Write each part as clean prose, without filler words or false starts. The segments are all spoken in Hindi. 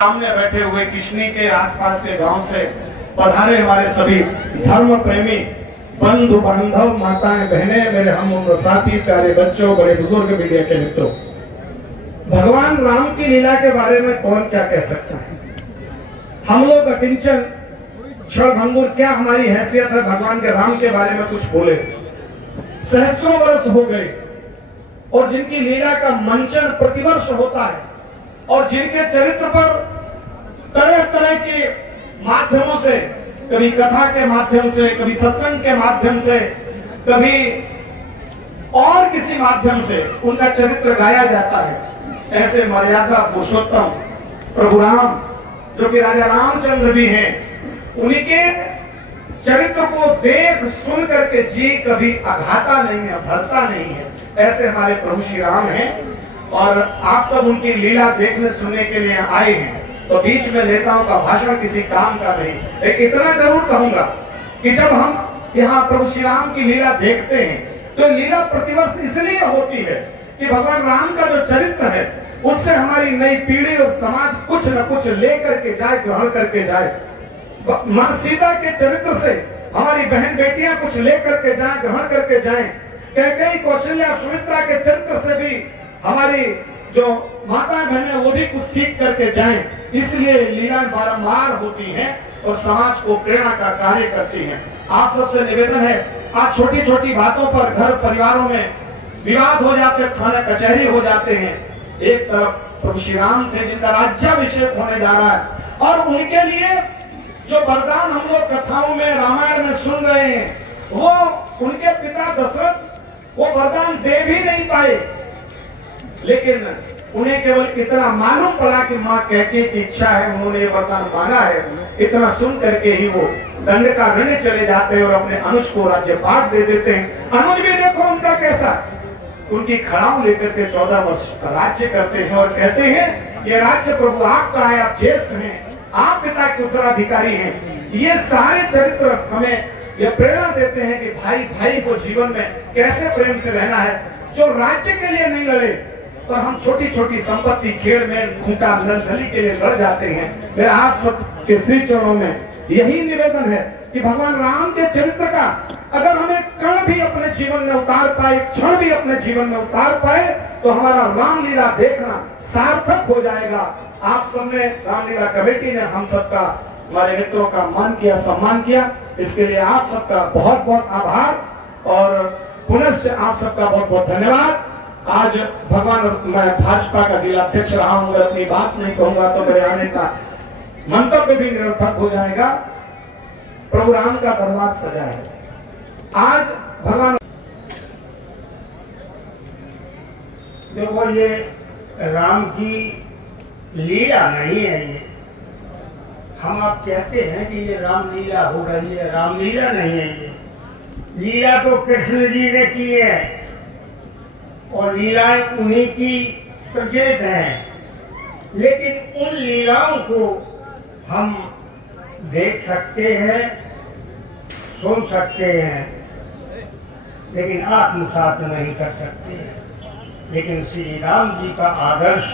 सामने बैठे हुए किशनी के आसपास के गांव से पधारे हमारे सभी धर्म प्रेमी बंधु बांधव, माताएं बहनें, मेरे हम उम्र साथी, प्यारे बच्चों, बड़े बुजुर्ग, मीडिया के मित्रों, भगवान राम की लीला के बारे में कौन क्या कह सकता है। हम लोग अकिंचन क्षण भंगुर, क्या हमारी हैसियत है भगवान के राम के बारे में कुछ बोले। सहस्त्रों वर्ष हो गए और जिनकी लीला का मंचन प्रतिवर्ष होता है और जिनके चरित्र पर तरह तरह के माध्यमों से, कभी कथा के माध्यम से, कभी सत्संग के माध्यम से, कभी और किसी माध्यम से उनका चरित्र गाया जाता है। ऐसे मर्यादा पुरुषोत्तम प्रभु राम, जो कि राजा रामचंद्र भी हैं, उन्हीं के चरित्र को देख सुन करके जी कभी अघाता नहीं है, भरता नहीं है। ऐसे हमारे प्रभु श्री राम हैं और आप सब उनकी लीला देखने सुनने के लिए आए हैं। तो बीच में नेताओं का भाषण किसी काम का नहीं, लेकिन इतना जरूर कहूंगा कि जब हम यहाँ प्रभु श्री राम की लीला देखते हैं तो लीला प्रतिवर्ष इसलिए होती है कि भगवान राम का जो चरित्र है उससे हमारी नई पीढ़ी और समाज कुछ न कुछ लेकर के जाए, ग्रहण करके जाए। मां सीता के चरित्र से हमारी बहन बेटियां कुछ लेकर के जाए, ग्रहण करके जाए। कैकेयी, कौशल्या, सुमित्रा के चरित्र से भी हमारी जो माता बहनें वो भी कुछ सीख करके जाएं। इसलिए लीलाएं बारंबार होती हैं और समाज को प्रेरणा का कार्य करती हैं। आप सबसे निवेदन है, आज छोटी छोटी बातों पर घर परिवारों में विवाद हो जाते, थाना कचहरी हो जाते हैं। एक तरफ प्रभु श्री राम थे जिनका राज्याभिषेक होने जा रहा है और उनके लिए जो वरदान हम लोग कथाओं में, रामायण में सुन रहे हैं, वो उनके पिता दशरथ वो वरदान दे भी नहीं पाए, लेकिन उन्हें केवल इतना मालूम पड़ा कि माँ कैकेयी की इच्छा है, उन्होंने ये वरदान मांगा है। इतना सुन करके ही वो दंडकारण्य चले जाते हैं और अपने अनुज को राज्यपाठ दे देते हैं। अनुज भी देखो उनका कैसा, उनकी खड़ाऊ लेकर के 14 वर्ष राज्य करते हैं और कहते हैं ये राज्य प्रभु आपका है, आप ज्येष्ठ हैं, आप पिता के उत्तराधिकारी हैं। ये सारे चरित्र हमें ये प्रेरणा देते हैं कि भाई भाई को जीवन में कैसे प्रेम से रहना है। जो राज्य के लिए नहीं लड़े पर हम छोटी छोटी संपत्ति, खेड़ में खूंटा नलधली के लिए लड़ जाते हैं। मेरा आप सब के श्री चरणों में यही निवेदन है कि भगवान राम के चरित्र का अगर हमें कण भी अपने जीवन में उतार पाए, क्षण भी अपने जीवन में उतार पाए, तो हमारा रामलीला देखना सार्थक हो जाएगा। आप सबने रामलीला कमेटी ने हम सबका, हमारे मित्रों का मान किया, सम्मान किया, इसके लिए आप सबका बहुत बहुत आभार और पुनश्च आप सबका बहुत बहुत धन्यवाद। आज भगवान, मैं भाजपा का जिला अध्यक्ष रहा हूं, अगर अपनी बात नहीं कहूंगा तो मेरे आने का मंतव्य भी निरर्थक हो जाएगा। प्रभु राम का दरबार सजा है आज। भगवान देखो, ये राम की लीला नहीं है। ये हम आप कहते हैं कि ये रामलीला हो गई, ये रामलीला नहीं है। ये लीला तो कृष्ण जी ने की है और लीलाएं उन्हीं की प्रचलित हैं, लेकिन उन लीलाओं को हम देख सकते हैं, सुन सकते हैं, लेकिन आत्मसात नहीं कर सकते हैं। लेकिन श्री राम जी का आदर्श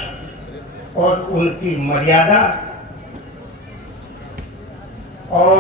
और उनकी मर्यादा और